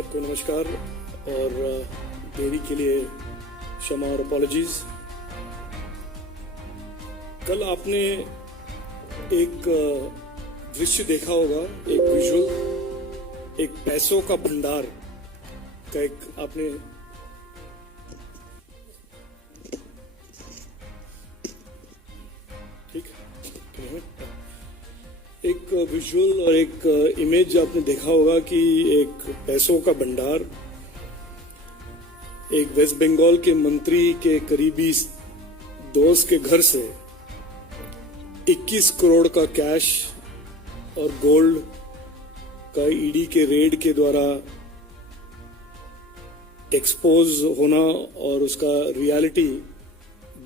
सबको नमस्कार और देरी के लिए क्षमा और अपॉलॉजीज। कल आपने एक दृश्य देखा होगा, एक विजुअल, एक पैसों का भंडार का एक आपने ठीक एक विजुअल और एक इमेज आपने देखा होगा कि एक पैसों का भंडार एक वेस्ट बंगाल के मंत्री के करीबी दोस्त के घर से 21 करोड़ का कैश और गोल्ड का ईडी के रेड के द्वारा एक्सपोज होना और उसका रियलिटी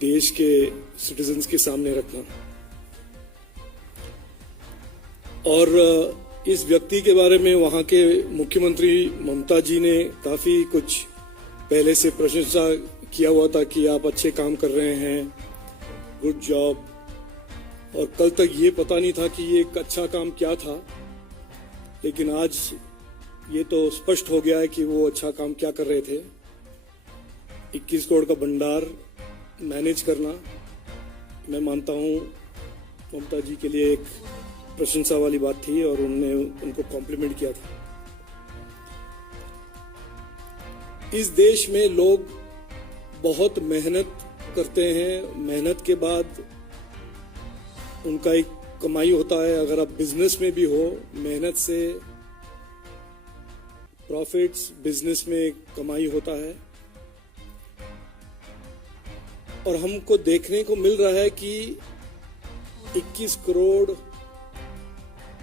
देश के सिटीजन्स के सामने रखना। और इस व्यक्ति के बारे में वहां के मुख्यमंत्री ममता जी ने काफी कुछ पहले से प्रशंसा किया हुआ था कि आप अच्छे काम कर रहे हैं, गुड जॉब। और कल तक ये पता नहीं था कि ये एक अच्छा काम क्या था, लेकिन आज ये तो स्पष्ट हो गया है कि वो अच्छा काम क्या कर रहे थे। 21 करोड़ का भंडार मैनेज करना, मैं मानता हूं ममता जी के लिए एक प्रशंसा वाली बात थी और उन्होंने उनको कॉम्प्लीमेंट किया था। इस देश में लोग बहुत मेहनत करते हैं, मेहनत के बाद उनका एक कमाई होता है। अगर आप बिजनेस में भी हो, मेहनत से प्रॉफिट्स, बिजनेस में कमाई होता है। और हमको देखने को मिल रहा है कि 21 करोड़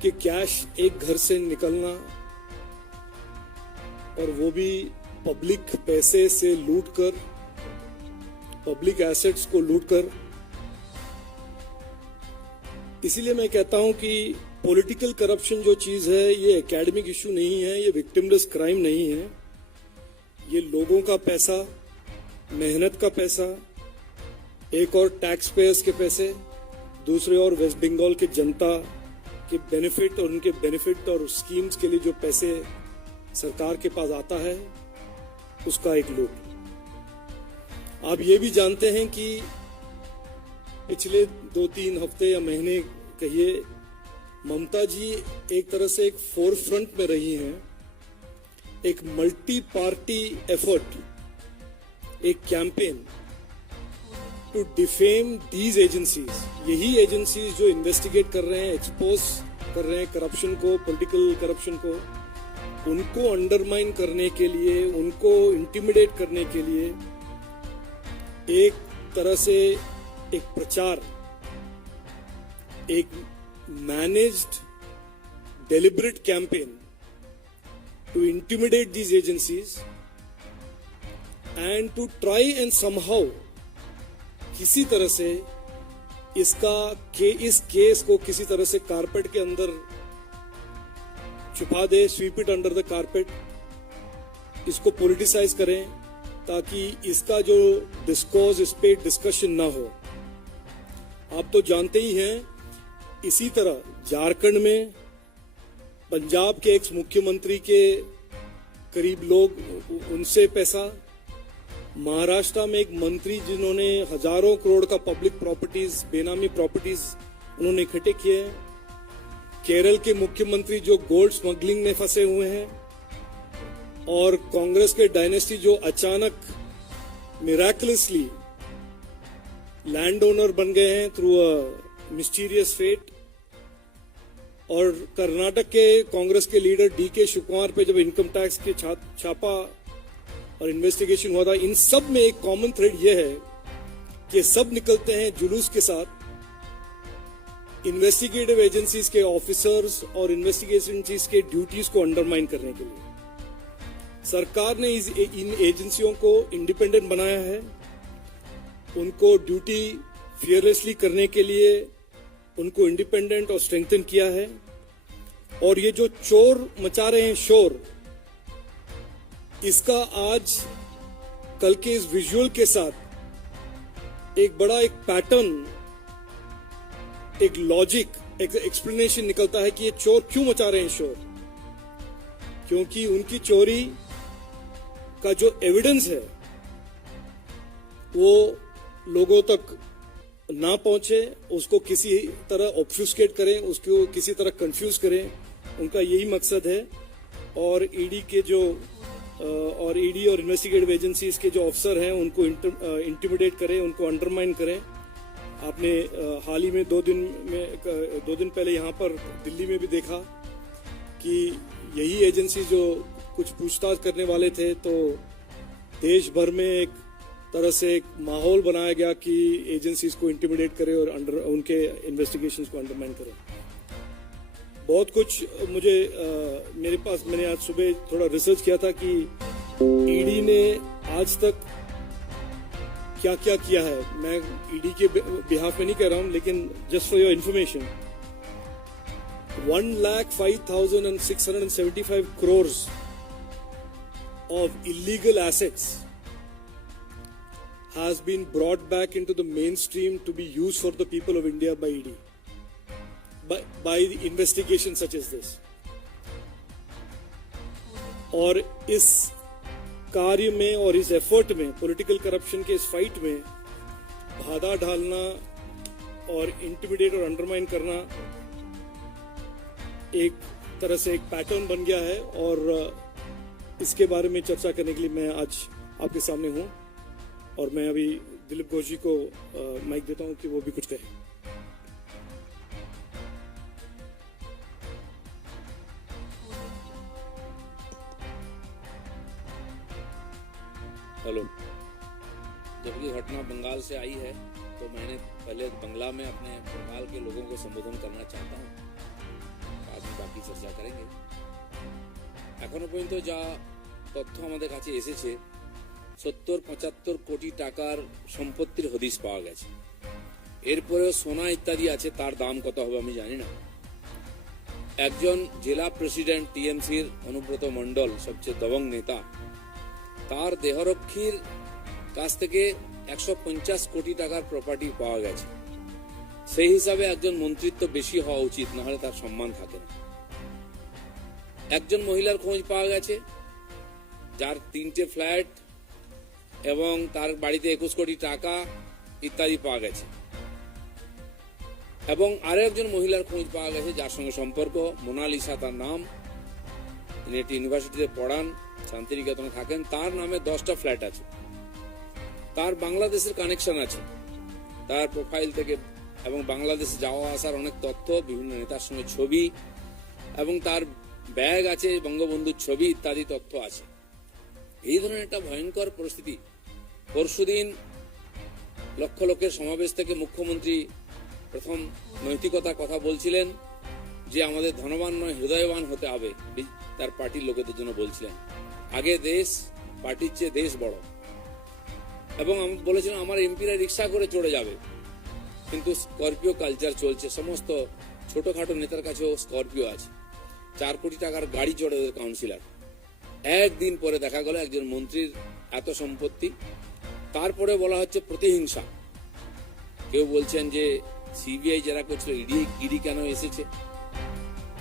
के कैश एक घर से निकलना, और वो भी पब्लिक पैसे से लूटकर, पब्लिक एसेट्स को लूटकर। इसीलिए मैं कहता हूं कि पॉलिटिकल करप्शन जो चीज है, ये एकेडमिक इशू नहीं है, ये विक्टिमलेस क्राइम नहीं है। ये लोगों का पैसा, मेहनत का पैसा, एक और टैक्स पेयर्स के पैसे, दूसरे और वेस्ट बंगाल के जनता के बेनिफिट और उनके बेनिफिट और स्कीम्स के लिए जो पैसे सरकार के पास आता है, उसका एक लूट। आप ये भी जानते हैं कि पिछले 2-3 हफ्ते या महीने कहिए, ममता जी एक तरह से एक फोर फ्रंट में रही हैं। एक मल्टी पार्टी एफर्ट, एक campaign to defame these agencies. यही एजेंसीज जो इन्वेस्टिगेट कर रहे हैं, एक्सपोज कर रहे हैं करप्शन को, पॉलिटिकल करप्शन को, उनको अंडरमाइन करने के लिए, उनको इंटिमिडेट करने के लिए एक तरह से एक प्रचार, एक managed deliberate campaign to intimidate these agencies and to try and somehow किसी तरह से इस केस को किसी तरह से कारपेट के अंदर छुपा दे, sweep it under the carpet, इसको पॉलिटिसाइज करें ताकि इसका जो डिस्कोर्स, इस पे डिस्कशन ना हो। आप तो जानते ही हैं, इसी तरह झारखंड में पंजाब के एक्स मुख्यमंत्री के करीब लोग, उनसे पैसा, महाराष्ट्र में एक मंत्री जिन्होंने हजारों करोड़ का पब्लिक प्रॉपर्टीज, बेनामी प्रॉपर्टीज उन्होंने इकट्ठे किए हैं, केरल के मुख्यमंत्री जो गोल्ड स्मगलिंग में फंसे हुए हैं, और कांग्रेस के डायनेस्टी जो अचानक मिराकुलसली लैंड ओनर बन गए हैं थ्रू अ मिस्टीरियस फेट, और कर्नाटक के कांग्रेस के लीडर डीके शिवकुमार पे जब इनकम टैक्स के छापा और इन्वेस्टिगेशन हुआ था। इन सब में एक कॉमन थ्रेड यह है कि सब निकलते हैं जुलूस के साथ इन्वेस्टिगेटिव एजेंसीज के ऑफिसर्स और इन्वेस्टिगेशन एजेंसीज के ड्यूटीज को अंडरमाइन करने के लिए। सरकार ने इन एजेंसियों को इंडिपेंडेंट बनाया है, उनको ड्यूटी फियरलेसली करने के लिए उनको इंडिपेंडेंट और स्ट्रेंथन किया है। और ये जो चोर मचा रहे हैं शोर, इसका आज कल के इस विजुअल के साथ एक बड़ा एक पैटर्न, एक लॉजिक, एक एक्सप्लेनेशन निकलता है कि ये चोर क्यों मचा रहे हैं शोर। क्योंकि उनकी चोरी का जो एविडेंस है वो लोगों तक ना पहुंचे, उसको किसी तरह ऑब्फ्यूस्केट करें, उसको किसी तरह कंफ्यूज करें, उनका यही मकसद है। और ईडी के जो और ईडी और इन्वेस्टिगेटिव एजेंसीज के जो अफसर हैं उनको इंटिमिडेट करें, उनको अंडरमाइन करें। आपने हाल ही में 2 दिन पहले यहाँ पर दिल्ली में भी देखा कि यही एजेंसी जो कुछ पूछताछ करने वाले थे, तो देश भर में एक तरह से एक माहौल बनाया गया कि एजेंसीज को इंटिमिडेट करे और उनके इन्वेस्टिगेशंस को अंडरमाइन करे। बहुत कुछ मैंने आज सुबह थोड़ा रिसर्च किया था कि ईडी ने आज तक क्या क्या किया है। मैं ईडी के बिहाफ में नहीं कह रहा हूं, लेकिन just for your information 1,05,675 crores of illegal assets has been brought back into the mainstream to be used for the people of India by ED, by the investigation such as this. और इस कार्य में और इस effort में, political corruption के इस fight में बाधा डालना और इंटिमिडेट और अंडरमाइन करना एक तरह से एक पैटर्न बन गया है। और इसके बारे में चर्चा करने के लिए मैं आज आपके सामने हूं और मैं अभी दिलीप घोष जी को माइक देता हूं कि वो भी कुछ कहें। हेलो। जब ये घटना बंगाल से आई है तो मैंने पहले बंगला में अपने बंगाल के लोगों को संबोधन करना चाहता हूँ, बाद में बाकी चर्चा करेंगे। এখনো পর্যন্ত যা তথ্য আমাদের কাছে এসেছে 70-75 কোটি টাকার সম্পত্তির হদিশ পাওয়া গেছে। এরপরেও সোনা ইত্যাদি আছে, তার দাম কত হবে আমি জানি না। একজন জেলা প্রেসিডেন্ট টিএমসির অনুব্রত মণ্ডল, সবচেয়ে দবং নেতা, তার দেহরক্ষীর কাছ থেকে 150 কোটি টাকার প্রপার্টি পাওয়া গেছে। সেই হিসাবে একজন মন্ত্রিত্ব বেশি হওয়া উচিত, নাহলে তার সম্মান থাকে না। একজন মহিলার খোঁজ পাওয়া গেছে যার 3টে ফ্ল্যাট এবং তার বাড়িতে 21 কোটি টাকা ইত্যাদি পাওয়া গেছে। এবং আরো একজন মহিলার খোঁজ পাওয়া গেছে যার সঙ্গে সম্পর্ক, মোনালিসা তার নাম, তিনি একটি ইউনিভার্সিটিতে পড়ান, শান্তিনিকেতনে থাকেন, তার নামে 10টা ফ্ল্যাট আছে। তার বাংলাদেশের কানেকশন আছে তার প্রোফাইল থেকে, এবং বাংলাদেশে যাওয়া আসার অনেক তথ্য, বিভিন্ন নেতার সঙ্গে ছবি, এবং তার ব্যাগ আছে, বঙ্গবন্ধুর ছবি ইত্যাদি তথ্য আছে। এই ধরনের একটা ভয়ঙ্কর পরিস্থিতি। পরশুদিন লক্ষ লোকের সমাবেশ থেকে মুখ্যমন্ত্রী প্রথম নৈতিকতার কথা বলছিলেন যে আমাদের ধনবান নয় হৃদয়বান হতে হবে, তার পার্টির লোকেদের জন্য বলছিলেন। আগে দেশ, পার্টির চেয়ে দেশ বড়। এবং আমি বলেছিলাম আমার এমপিরা রিক্সা করে চড়ে যাবে, কিন্তু স্করপিও কালচার চলছে। সমস্ত ছোটখাটো নেতার কাছেও স্করপিও আছে। 4 কোটি টাকার গাড়ি চড়ে কাউন্সিলর। একদিন পরে দেখা গেল একজন মন্ত্রীর এত সম্পত্তি। তারপরে বলা হচ্ছে প্রতিহিংসা। কেউ বলছেন যে সিবিআই যারা করছিল ইডি কেন এসেছে,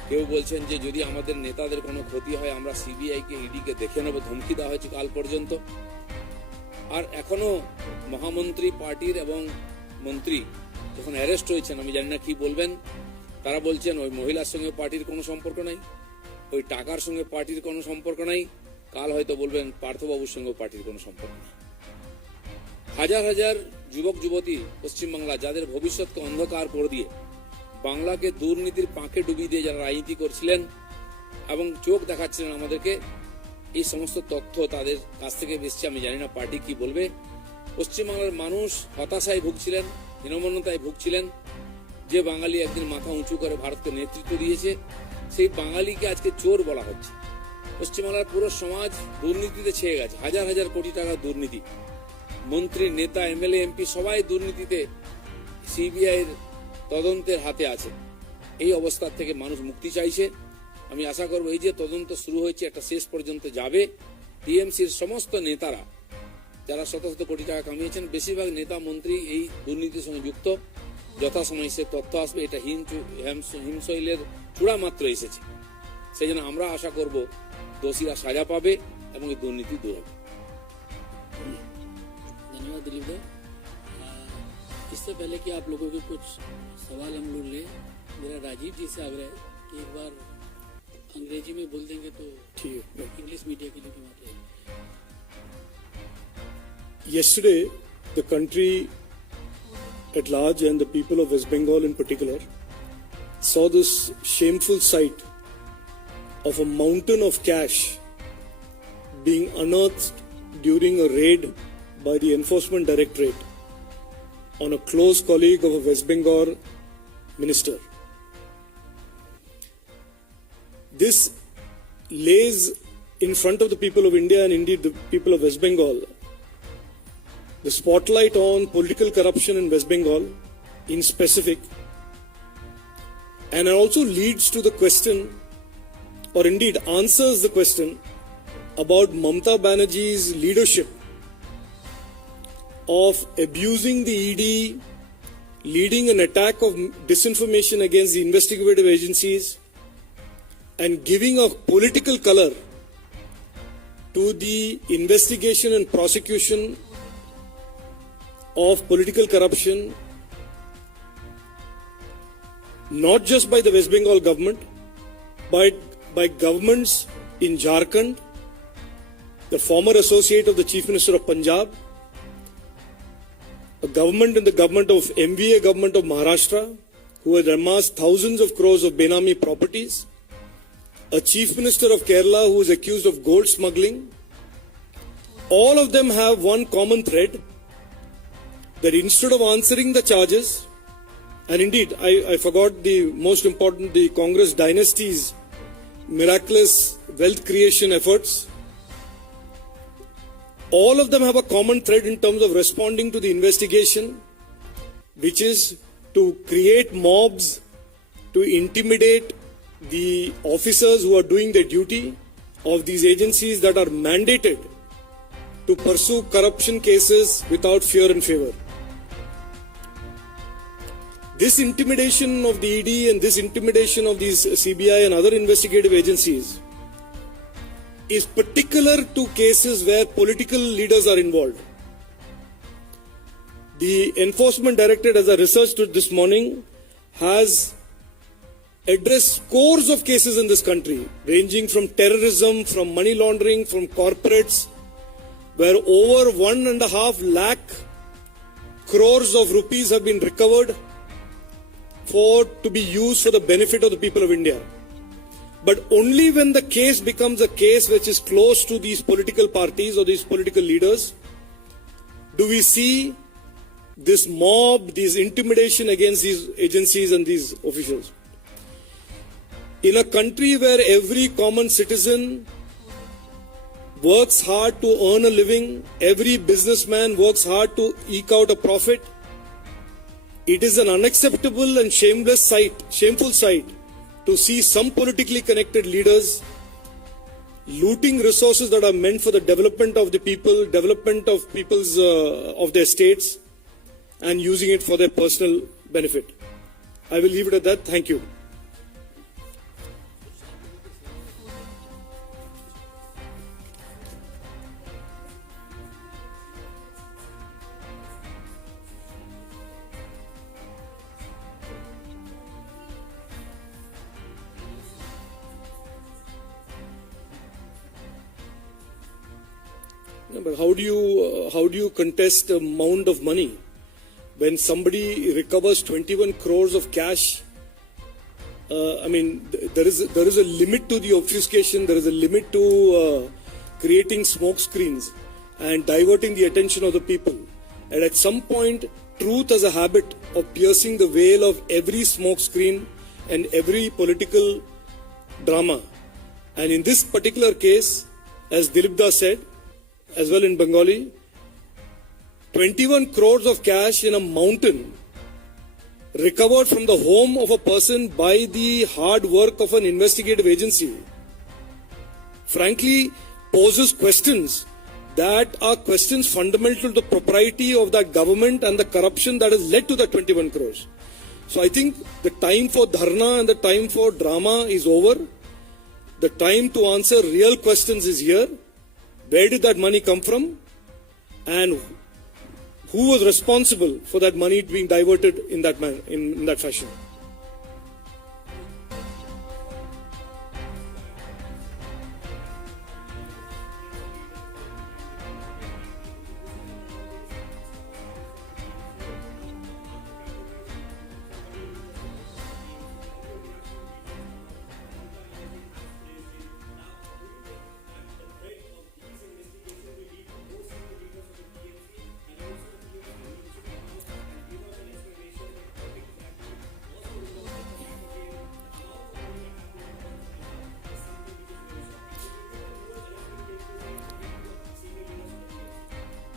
কেউ বলছেন যে যদি আমাদের নেতাদের কোনো ক্ষতি হয় আমরা সিবিআই কে ইডি কে দেখে নেব, ধমকি দেওয়া হয়েছে কাল পর্যন্ত। আর এখনো মহামন্ত্রী পার্টির এবং মন্ত্রী যখন অ্যারেস্ট হয়েছেন, আমি জানি না কি বলবেন, তারা বলছেন ওই মহিলার সঙ্গে পার্টির কোনো সম্পর্ক নাই, ওই টাকার সঙ্গে পার্টির কোনো সম্পর্ক নাই। কাল হয়তো বলবেন পার্থবাবুর সঙ্গে পার্টির কোনো সম্পর্ক নেই। হাজার হাজার যুবক যুবতী পশ্চিমবাংলা যাদের ভবিষ্যৎকে অন্ধকার করে দিয়ে বাংলাকে দুর্নীতির পাঁকে ডুবিয়ে দিয়ে যারা রাজনীতি করছিলেন এবং চোখ দেখাচ্ছিলেন আমাদেরকে, এই সমস্ত তথ্য তাদের কাছ থেকে এসেছে। আমি জানি না পার্টি কি বলবে। পশ্চিমবাংলার মানুষ হতাশায় ভুগছিলেন, হীনমন্যতায় ভুগছিলেন। যে বাঙালি একদিন মাথা উঁচু করে ভারতকে নেতৃত্ব দিয়েছে, সেই বাঙালিকে আজকে চোর বলা হচ্ছে। পশ্চিমবাংলার পুরো সমাজ দুর্নীতিতে ছেয়ে গেছে। হাজার হাজার কোটি টাকার দুর্নীতি, মন্ত্রী, নেতা, এমএলএ, এমপি সবাই দুর্নীতিতে সিবিআইয়ের তদন্তের হাতে আছে। এই অবস্থা থেকে মানুষ মুক্তি চাইছে। আমি আশা করব এই যে তদন্ত শুরু হয়েছে একটা শেষ পর্যন্ত যাবে। টিএমসির সমস্ত নেতারা যারা শত শত কোটি টাকা কামিয়েছেন, বেশিরভাগ নেতা মন্ত্রী এই দুর্নীতির সঙ্গে যুক্ত। যথাসময়ে সে তথ্য আসবে। এটা হিমশৈলের চূড়া মাত্র এসেছে। সেই জন্য আমরা আশা করব দোষীরা সাজা পাবে এবং এই দুর্নীতি দূর হবে। धन्यवाद दिलीप भाई। इससे पहले कि आप लोगों के कुछ सवाल हम लोग ले, मेरा राजीव जी से आग्रह है कि एक बार अंग्रेजी में बोल देंगे तो ठीक है। इंग्लिश मीडिया के लिए भी बात रहेगी। Yesterday, the country at large and the people of West Bengal in particular saw this shameful sight of a mountain of cash being unearthed during a raid by the Enforcement Directorate on a close colleague of a West Bengal minister. This lays in front of the people of India and indeed the people of West Bengal the spotlight on political corruption in West Bengal in specific, and it also leads to the question, or indeed answers the question, about Mamata Banerjee's leadership of abusing the ED, leading an attack of disinformation against the investigative agencies, and giving a political color to the investigation and prosecution of political corruption, not just by the West Bengal government, but by governments in Jharkhand, the former associate of the Chief Minister of Punjab, a government in the government of MVA government of Maharashtra, who had amassed thousands of crores of Benami properties, a Chief Minister of Kerala who is accused of gold smuggling. All of them have one common thread, that instead of answering the charges, and indeed I forgot the most important, the Congress dynasty's miraculous wealth creation efforts, all of them have a common thread in terms of responding to the investigation, which is to create mobs, to intimidate the officers who are doing their duty of these agencies that are mandated to pursue corruption cases without fear and favor. This intimidation of the ED and this intimidation of these CBI and other investigative agencies is particular to cases where political leaders are involved. The Enforcement Directorate, as I researched it this morning, has addressed scores of cases in this country, ranging from terrorism, from money laundering, from corporates, where over 1.5 lakh crores of rupees have been recovered to be used for the benefit of the people of India. But only when the case becomes a case which is close to these political parties or these political leaders do we see this mob, this intimidation against these agencies and these officials. In a country where every common citizen works hard to earn a living, every businessman works hard to eke out a profit, it is an unacceptable and shameful sight to see some politically connected leaders looting resources that are meant for the development of the people, development of people's of their states, and using it for their personal benefit. I will leave it at that. Thank you. No, but how do you contest a mound of money when somebody recovers 21 crores of cash? I mean, there is a limit to the obfuscation. There is a limit to creating smoke screens and diverting the attention of the people. And at some point, truth has a habit of piercing the veil of every smoke screen and every political drama. And in this particular case, as Dilip Das said, as well in Bengali, 21 crores of cash in a mountain recovered from the home of a person by the hard work of an investigative agency, frankly poses questions that are questions fundamental to the propriety of that government and the corruption that has led to that 21 crores. So I think the time for dharna and the time for drama is over. The time to answer real questions is here. Where did that money come from? And who was responsible for that money being diverted in that fashion?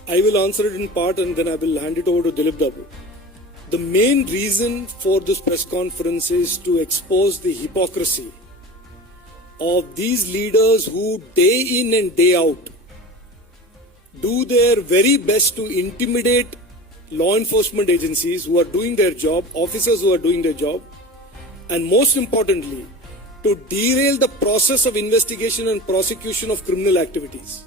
I will answer it in part and then I will hand it over to Dilip Dabu. The main reason for this press conference is to expose the hypocrisy of these leaders who day in and day out do their very best to intimidate law enforcement agencies who are doing their job, officers who are doing their job, and most importantly, to derail the process of investigation and prosecution of criminal activities.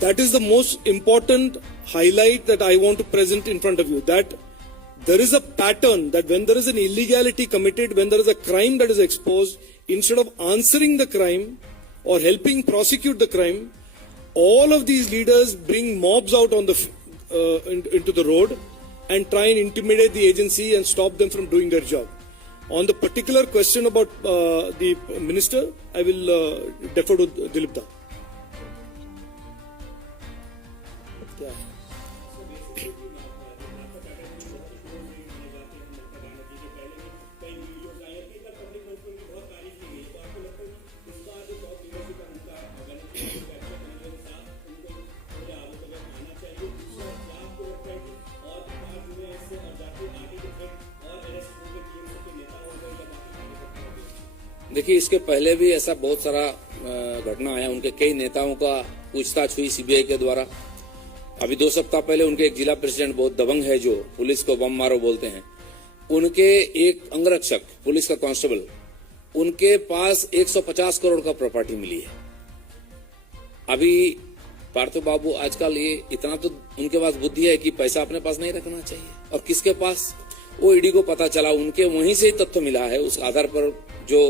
That is the most important highlight that I want to present in front of you, that there is a pattern that when there is an illegality committed, when there is a crime that is exposed, instead of answering the crime or helping prosecute the crime, all of these leaders bring mobs out on into the road and try and intimidate the agency and stop them from doing their job. On the particular question about the minister, I will defer to Dilip Da. देखिए, इसके पहले भी ऐसा बहुत सारा घटना आया। उनके कई नेताओं का पूछताछ हुई सीबीआई के द्वारा। अभी 2 सप्ताह पहले उनके एक जिला प्रेसिडेंट बहुत दबंग है, जो पुलिस को बम मारो बोलते हैं, उनके एक अंगरक्षक पुलिस का कांस्टेबल, उनके पास 150 करोड़ का प्रॉपर्टी मिली है। अभी पार्थो बाबू आजकल ये इतना तो उनके पास बुद्धि है कि पैसा अपने पास नहीं रखना चाहिए, और किसके पास, वो ईडी को पता चला, उनके वहीं से तथ्य मिला है। उस आधार पर जो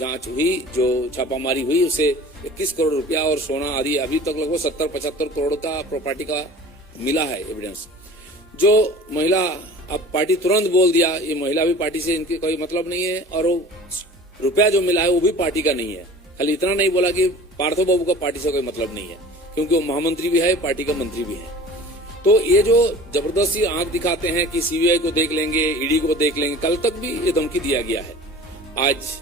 जांच हुई, जो छापामारी हुई, उसे 21 करोड़ रुपया और सोना आदि अभी तक लगभग 70-75 करोड़ का प्रॉपर्टी का मिला है एविडेंस। जो महिला, अब पार्टी तुरंत बोल दिया ये महिला भी पार्टी से इनके कोई मतलब नहीं है, और वो रुपया जो मिला है वो भी पार्टी का नहीं है। खाली इतना नहीं बोला कि पार्थो बाबू का पार्टी से कोई मतलब नहीं है, क्योंकि वो महामंत्री भी है, पार्टी का मंत्री भी है। तो ये जो जबरदस्ती आंख दिखाते हैं कि सीबीआई को देख लेंगे, ईडी को देख लेंगे, कल तक भी ये धमकी दिया गया है। आज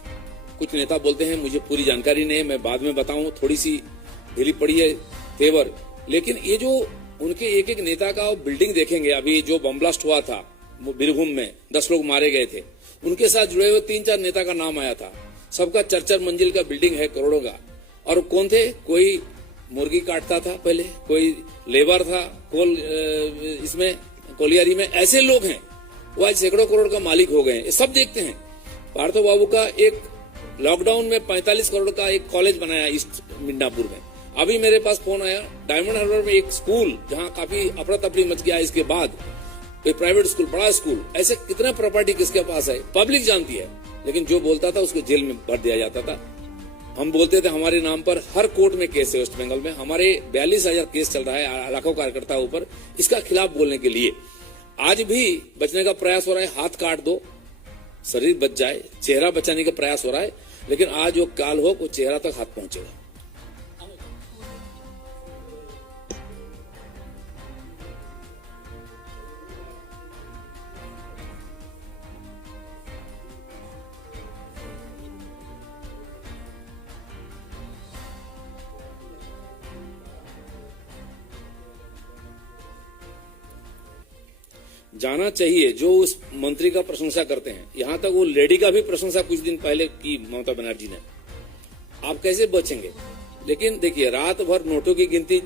कुछ नेता बोलते हैं मुझे पूरी जानकारी नहीं है, मैं बाद में बताऊं, थोड़ी सी ढीली पड़ी है तेवर। लेकिन ये जो उनके एक एक नेता का बिल्डिंग देखेंगे, अभी जो बम ब्लास्ट हुआ था बीरभूम में 10 लोग मारे गए थे, उनके साथ जुड़े हुए 3-4 नेता का नाम आया था। सबका 4-4 मंजिल का बिल्डिंग है, करोड़ों का। और कौन थे? कोई मुर्गी काटता था पहले, कोई लेबर था इसमें कोलियारी में, ऐसे लोग हैं वो आज सैकड़ों करोड़ का मालिक हो गए हैं। ये सब देखते हैं। पार्थो बाबू का एक लॉकडाउन में 45 करोड़ का एक कॉलेज बनाया ईस्ट मिदनापुर में। अभी मेरे पास फोन आया, डायमंड हार्बर में एक स्कूल जहां काफी अफरा तफरी मच गया, इसके बाद एक प्राइवेट स्कूल, बड़ा स्कूल। ऐसे कितने प्रॉपर्टी किसके पास है, पब्लिक जानती है। लेकिन जो बोलता था उसको जेल में भर दिया जाता था। हम बोलते थे हमारे नाम पर हर कोर्ट में केस है वेस्ट बंगाल में, हमारे 42,000 केस चल रहा है लाखों कार्यकर्ताओं पर, इसका खिलाफ बोलने के लिए। आज भी बचने का प्रयास हो रहा है, हाथ काट दो शरीर बच जाए, चेहरा बचाने का प्रयास हो रहा है, लेकिन आज वो काल हो वो चेहरा तक हाथ पहुंचेगा। जाना चाहिए जो उस मंत्री का प्रशंसा करते हैं। यहां तक वो लेडी का भी प्रशंसा कुछ दिन पहले की ममता बनर्जी ने। आप कैसे बचेंगे? लेकिन देखिए, रात भर नोटों की गिनती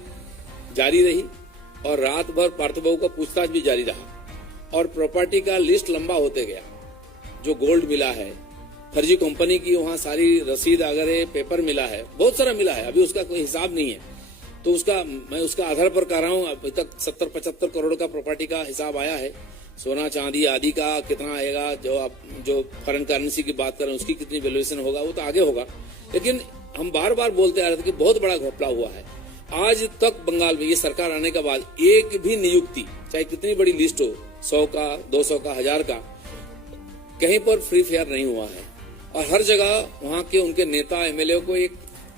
जारी रही और रात भर पार्थो बाबू का पूछताछ भी जारी रहा, और प्रॉपर्टी का लिस्ट लंबा होते गया। जो गोल्ड मिला है, फर्जी कंपनी की वहाँ सारी रसीद वगैरह पेपर मिला है, बहुत सारा मिला है, अभी उसका कोई हिसाब नहीं है। तो मैं उसका आधार पर कर रहा हूँ। अभी तक 70-75 करोड़ का प्रॉपर्टी का हिसाब आया है। सोना चांदी आदि का कितना आएगा, जो फॉरेन करेंसी की बात करें उसकी कितनी वैल्यूएशन होगा, वो तो आगे होगा। लेकिन हम बार बार बोलते आ रहे थे कि बहुत बड़ा घपला हुआ है। आज तक बंगाल में ये सरकार आने के बाद एक भी नियुक्ति, चाहे कितनी बड़ी लिस्ट हो, 100 का, 200 का, 1000 का, कहीं पर फ्री फेयर नहीं हुआ है। और हर जगह वहाँ के उनके नेता एमएलए को एक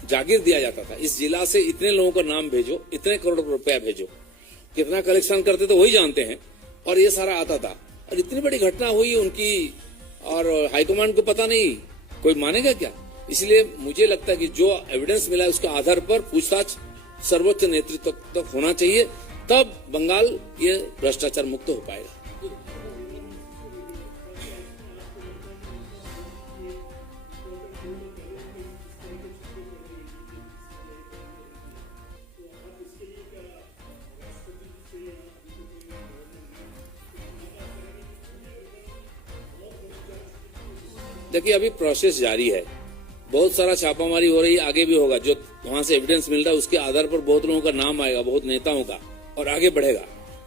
जागीर दिया जाता था, इस जिला से इतने लोगों का नाम भेजो, इतने करोड़ रुपया भेजो। कितना कलेक्शन करते तो वही जानते हैं, और ये सारा आता था। और इतनी बड़ी घटना हुई उनकी, और हाईकमांड को पता नहीं, कोई मानेगा क्या? इसलिए मुझे लगता है कि जो एविडेंस मिला है उसके आधार पर पूछताछ सर्वोच्च नेतृत्व तक होना चाहिए, तब बंगाल ये भ्रष्टाचार मुक्त हो पाएगा। देखिए, अभी प्रोसेस जारी है, बहुत सारा छापामारी हो रही है, आगे भी होगा। जो वहां से एविडेंस मिल रहा है उसके आधार पर बहुत लोगों का नाम आएगा, बहुत नेताओं का, और आगे बढ़ेगा।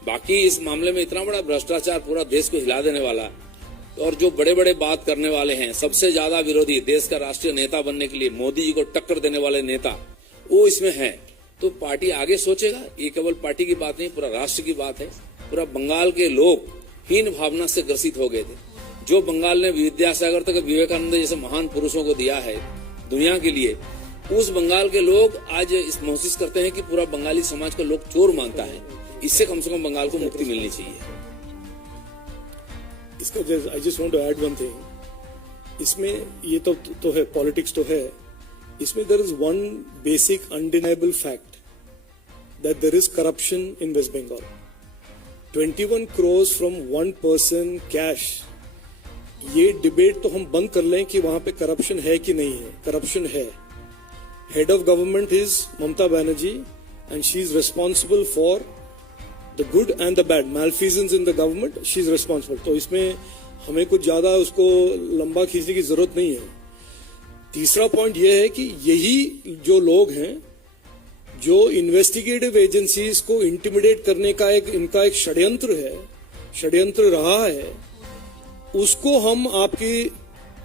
बाकी इस मामले में इतना बड़ा भ्रष्टाचार पूरा देश को हिला देने वाला, और जो बड़े बड़े बात करने वाले हैं, सबसे ज्यादा विरोधी, देश का राष्ट्रीय नेता बनने के लिए मोदी जी को टक्कर देने वाले नेता, वो इसमें है। तो पार्टी आगे सोचेगा। ये केवल पार्टी की बात नहीं, पूरा राष्ट्र की बात है। पूरा बंगाल के लोग हीन भावना से ग्रसित हो गए थे। जो बंगाल ने विद्यासागर तक विवेकानंद जैसे महान पुरुषों को दिया है दुनिया के लिए, उस बंगाल के लोग आज इस महसूस करते हैं कि पूरा बंगाली समाज को लोग चोर मानता है। इससे कम से कम बंगाल को मुक्ति मिलनी चाहिए। इसका I just want to add one thing. इसमें ये तो है, पॉलिटिक्स तो है। इसमें there is one basic undeniable fact that there is corruption in West Bengal. 21 crores from one person cash. ये डिबेट तो हम बंद कर लें कि वहां पे करप्शन है कि नहीं है। करप्शन है। Head of government is Mamata Banerjee and she is responsible for the good and the bad. Malfeasance in the government, she is responsible. तो इसमें हमें कुछ ज्यादा उसको लंबा खींचने की जरूरत नहीं है। तीसरा पॉइंट यह है कि यही जो लोग हैं जो इन्वेस्टिगेटिव एजेंसीज को इंटिमिडेट करने का इनका एक षड्यंत्र रहा है, उसको हम आपकी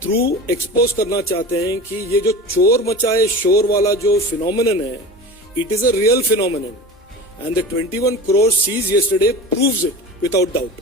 थ्रू एक्सपोज करना चाहते हैं कि ये जो चोर मचाए शोर वाला जो फिनोमिनन है, it is a real phenomenon and the 21 crores seize yesterday proves it without doubt.